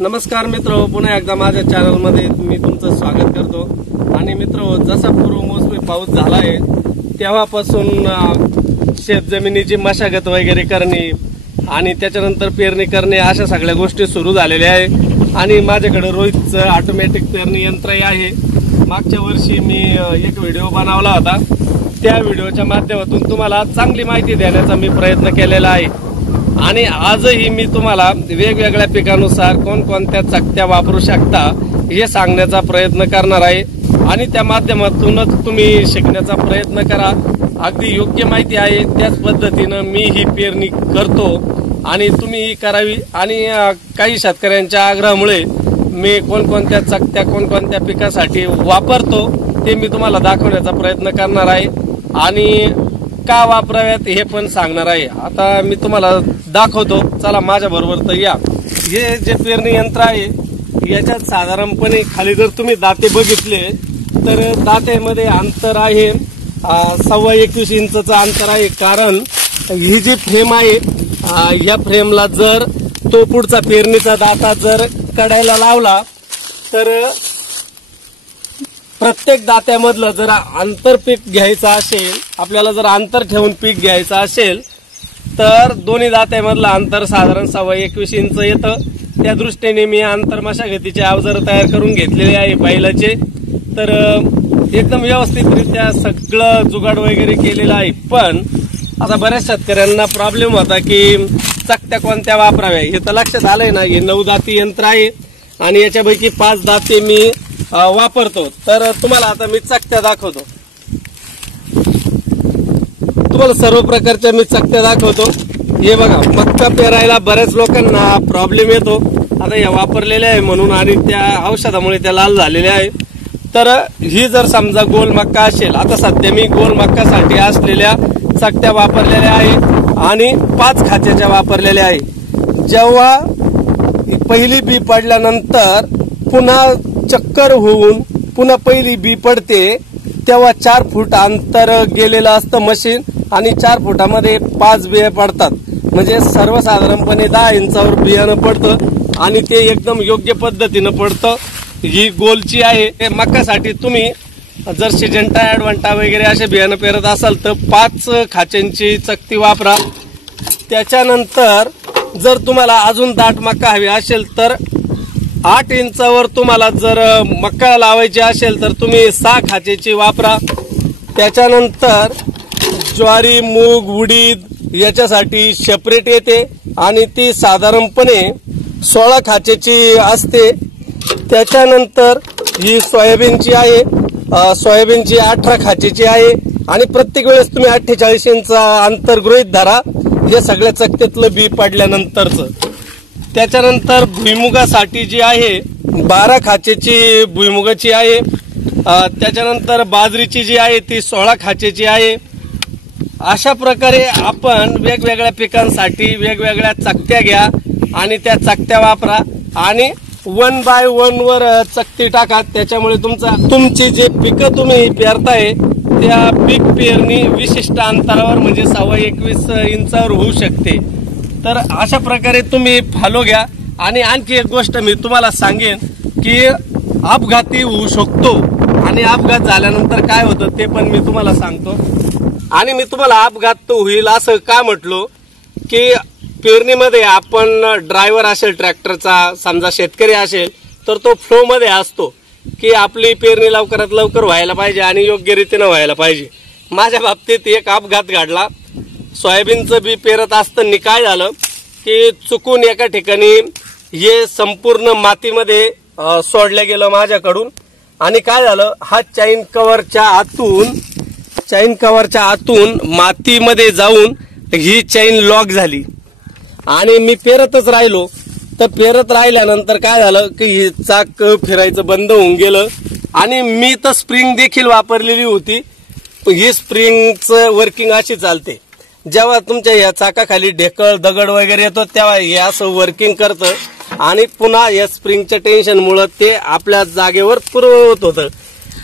नमस्कार मित्रो, पुन्हा एकदा माझ्या चॅनल मध्ये मी तुमचं स्वागत करतो। आणि मित्रो, जसा पूर्व मोसमी पाऊस झाला आहे तेव्हापासून शेत जमिनीची मशागत वगैरे करणे आणि त्याच्यानंतर पेरणी करणे अशा सगळ्या गोष्टी सुरू झालेल्या आहे। आणि माझ्याकडे रोहितचं ऑटोमॅटिक पेरणी यंत्र आहे। मागच्या वर्षी मी एक व्हिडिओ बनवला होता, त्या व्हिडिओच्या माध्यमातून तुम्हाला चांगली माहिती देण्याचा मी प्रयत्न केलेला आहे। आणि आजही मी तुम्हाला वेगवेगळ्या पिकानुसार कोणकोणत्या चकत्या वापरू शकता हे सांगण्याचा प्रयत्न करणार आहे। आणि त्या माध्यमातूनच तुम्ही शिकण्याचा प्रयत्न करा। अगदी योग्य माहिती आहे, त्याच पद्धतीने मी ही पेरणी करतो आणि तुम्ही ही करावी। आणि काही शेतकऱ्यांच्या आग्रहामुळे मी कोणकोणत्या चकत्या कोणकोणत्या पिकासाठी वापरतो ते मी तुम्हाला दाखवण्याचा प्रयत्न करणार आहे आणि का वापराव्यात हे पण सांगणार आहे। आता मी तुम्हाला दाखवतो, चला माझ्या बरोबर तर या। हे जे पेरणी यंत्र आहे याच्यात साधारणपणे खाली जर तुम्ही दाते बघितले तर दात्यामध्ये अंतर आहे 21.25 इंचचं अंतर आहे। कारण ही जी फ्रेम आहे या फ्रेमला जर तो पुढचा पेरणीचा दाता जर कडायला लावला तर प्रत्येक दात्यामधलं जर अंतर पीक घ्यायचं असेल, आपल्याला जर अंतर ठेवून पीक घ्यायचं असेल तर दोन्ही दात्यामधलं अंतर साधारण 21.25 इंच येतं। त्या दृष्टीने मी अंतर मशागतीचे अवजार तयार करून घेतलेले आहे बैलाचे। तर एकदम व्यवस्थितरित्या सगळं जुगाड वगैरे केलेलं आहे। पण आता बऱ्याच शेतकऱ्यांना प्रॉब्लेम होता की चकत्या कोणत्या वापराव्या, हे तर लक्षात आलंय ना। हे 9 दाती यंत्र आहे आणि याच्यापैकी 5 दाते मी वापरतो। तर तुम्हाला आता मी चकत्या दाखवतो, तुम्हाला सर्व प्रकारच्या मी चकत्या दाखवतो। हे बघा, मक्का पेरायला बऱ्याच लोकांना प्रॉब्लेम येतो। आता या वापरलेल्या आहे म्हणून आणि त्या औषधामुळे त्या लाल झालेल्या आहे। तर ही जर समजा गोल मक्का असेल, आता सध्या मी गोल मक्कासाठी असलेल्या चकत्या वापरलेल्या आहे आणि 5 खाच्याच्या वापरलेल्या आहे। जेव्हा पहिली बी पडल्यानंतर पुन्हा चक्कर होऊन पुन्हा पहिली बी पडते तेव्हा 4 फूट अंतर गेलेलं असतं मशीन आणि 4 फुटामध्ये 5 बिया पडतात। म्हणजे सर्वसाधारणपणे 10 इंचावर बियाणं पडतं आणि ते एकदम योग्य पद्धतीनं पडतं। ही गोलची आहे। मक्कासाठी तुम्ही जर सिजंटा ॲडव्हान्टा वगैरे असे बियाणं पेरत असाल तर 5 खाच्यांची चकती वापरा। त्याच्यानंतर जर तुम्हाला अजून दाट मक्का हवी असेल तर 8 इंचावर तुम्हाला जर मक्का लावायची असेल तर तुम्ही 6 खाचेची वापरा। त्याच्यानंतर ज्वारी, मूग, उडीद याच्यासाठी सेपरेट येते आणि ती साधारणपणे 16 खाचेची असते। त्याच्यानंतर ही सोयाबीनची आहे, सोयाबीनची 18 खाचेची आहे आणि प्रत्येक वेळेस तुम्ही 48 इंच अंतर गृहीत धरा हे सगळ्या चकत्यातलं बी पडल्यानंतरचं। त्याच्यानंतर भुईमुगासाठी जी आहे 12 खाचेची भुईमुगाची आहे। त्याच्यानंतर बाजरीची जी आहे ती 16 खाचेची आहे। अशा प्रकारे आपण वेगवेगळ्या पिकांसाठी वेगवेगळ्या चकत्या घ्या आणि त्या चकत्या वापरा आणि 1 बाय 1 वर चकती टाका। त्याच्यामुळे तुमची जे पिकं तुम्ही पेरताय त्या पीक पेरणी विशिष्ट अंतरावर म्हणजे 21.25 इंचावर होऊ शकते। तर अशा प्रकारे तुम्ही फॉलो घ्या। आणि आणखी एक गोष्ट मी तुम्हाला सांगेन की अपघाती होऊ शकतो आणि अपघात झाल्यानंतर काय होतं ते पण मी तुम्हाला सांगतो। आणि मी तुम्हाला अपघात तो होईल असं का म्हटलो की पेरणीमध्ये आपण ड्रायव्हर असेल ट्रॅक्टरचा, समजा शेतकरी असेल तर तो फ्लो मध्ये असतो की आपली पेरणी लवकरात लवकर व्हायला पाहिजे आणि योग्य रीतीने व्हायला पाहिजे। माझ्या बाबतीत एक अपघात घडला। सोयाबीनचं बी पेरत असताना काय झालं की चुकून एका ठिकाणी हे संपूर्ण मातीमध्ये सोडलं गेलं माझ्याकडून आणि काय झालं, हा चैन कव्हरच्या आतून मातीमध्ये जाऊन ही चैन लॉक झाली आणि मी पेरतच राहिलो। तर पेरत राहिल्यानंतर काय झालं की हे चाक फिरायचं बंद होऊन गेलं आणि मी तर स्प्रिंग देखील वापरलेली होती। ही स्प्रिंगचं वर्किंग अशी चालते, जेव्हा तुमच्या या चाकाखाली ढेकळ दगड वगैरे येतो तेव्हा हे असं वर्किंग करतं आणि पुन्हा या स्प्रिंगच्या टेन्शनमुळे ते आपल्या जागेवर पुरवत होतं।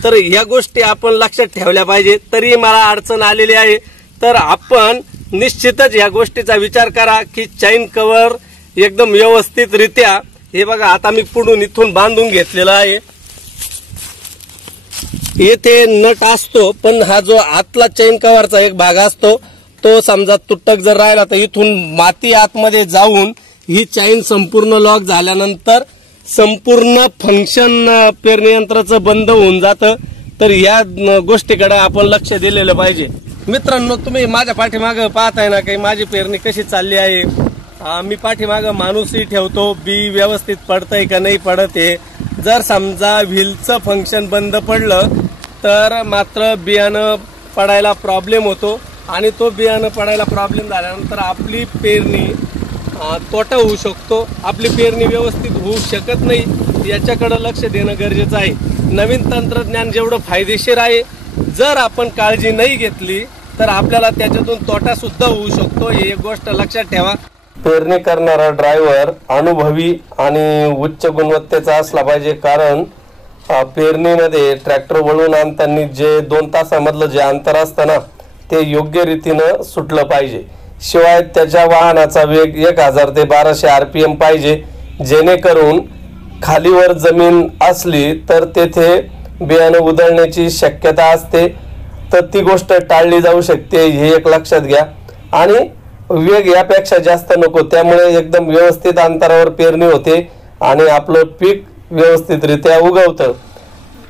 तर ह्या गोष्टी आपण लक्षात ठेवल्या पाहिजे। तरी मला अडचण आलेली आहे तर आपण निश्चितच या गोष्टीचा विचार करा की चैन कव्हर एकदम व्यवस्थितरित्या हे बघा आता मी पुढून इथून बांधून घेतलेला आहे. येथे नट असतो, पण हा जो आतला चेन कव्हरचा एक भाग असतो तो समजा तुटक जर राहिला तर इथून माती आतमध्ये जाऊन ही चेन संपूर्ण लॉक झाल्यानंतर संपूर्ण फंक्शन पेरणी यंत्राचं बंद होऊन जातं. तर या गोष्टीकडे आपण लक्ष दिलेलं पाहिजे. मित्रांनो, तुम्ही माझ्या पाठीमागं पाहताय ना की माझी पेरणी कशी चालली आहे. मी पाठीमागं माणूसही ठेवतो, बी व्यवस्थित पडतंय का नाही पडत आहे. जर समजा व्हीलचं फंक्शन बंद पडलं तर मात्र बियाणं पडायला प्रॉब्लेम होतो आणि तो बियाणं पडायला प्रॉब्लेम झाल्यानंतर आपली पेरणी तोटा होऊ शकतो. आपली पेरणी व्यवस्थित होऊ शकत नाही. याच्याकडे लक्ष देणं गरजेचं आहे. नवीन तंत्रज्ञान जेवढं फायदेशीर आहे, जर आपण काळजी नाही घेतली तर आपल्याला त्याच्यातून तोटा सुद्धा होऊ शकतो. ही एक गोष्ट लक्षात ठेवा. पेरणी करणारा ड्रायव्हर अनुभवी आणि उच्च गुणवत्तेचा असला पाहिजे, कारण पेरणीमध्ये ट्रॅक्टर वळून आणताना जे 2 तासामधलं जे अंतर असतं ना ते योग्य रीतीनं सुटलं पाहिजे. शिवाय त्याच्या वाहनाचा वेग 1000 ते 1200 RPM पाहिजे, जेणेकरून खालीवर जमीन असली तर तेथे बियाणं उधळण्याची शक्यता असते. तर ती गोष्ट टाळली जाऊ शकते, हे एक लक्षात घ्या. आणि वेग यापेक्षा जास्त नको, त्यामुळे एकदम व्यवस्थित अंतरावर पेरणी होते आणि आपलं पीक व्यवस्थितरित्या उगवतं.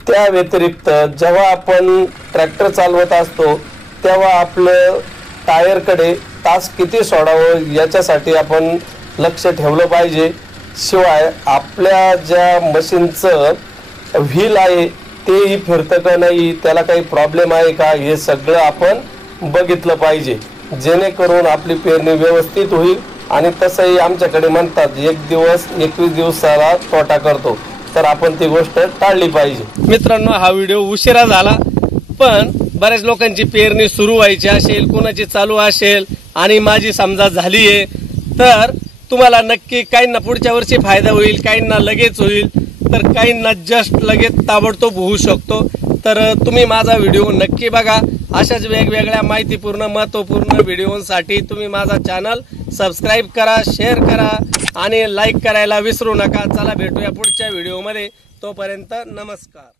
त्या व्यतिरिक्त जेव्हा आपण ट्रॅक्टर चालवत असतो तेव्हा आपलं टायरकडे तास किती सोडावं याच्यासाठी आपण लक्ष ठेवलं पाहिजे. शिवाय आपल्या ज्या मशीनचं व्हील आहे तेही फिरतं का नाही, त्याला काही प्रॉब्लेम आहे का, हे सगळं आपण बघितलं पाहिजे, जेणेकरून आपली पेरणी व्यवस्थित होईल. आणि तसंही आमच्याकडे म्हणतात 1 दिवस 21 दिवसाला तोटा करतो, तर आपण ती गोष्ट टाळली पाहिजे. मित्रांनो, हा व्हिडिओ उशिरा झाला, पण बऱ्याच लोकांची पेरणी सुरू व्हायची असेल, कोणाची चालू असेल आणि माझी समजा झाली आहे, तर तुम्हाला नक्की काहींना पुढच्या वर्षी फायदा होईल, काहींना लगेच होईल, तर काहींना जस्ट लगेच ताबडतोब होऊ शकतो. तर तुम्ही माझा व्हिडिओ नक्की बघा. अशाच वेगवेगळ्या माहितीपूर्ण महत्त्वपूर्ण व्हिडिओसाठी तुम्ही माझा चॅनल सबस्क्राईब करा, शेअर करा आणि लाईक करायला विसरू नका. चला भेटूया पुढच्या व्हिडिओमध्ये. तोपर्यंत नमस्कार.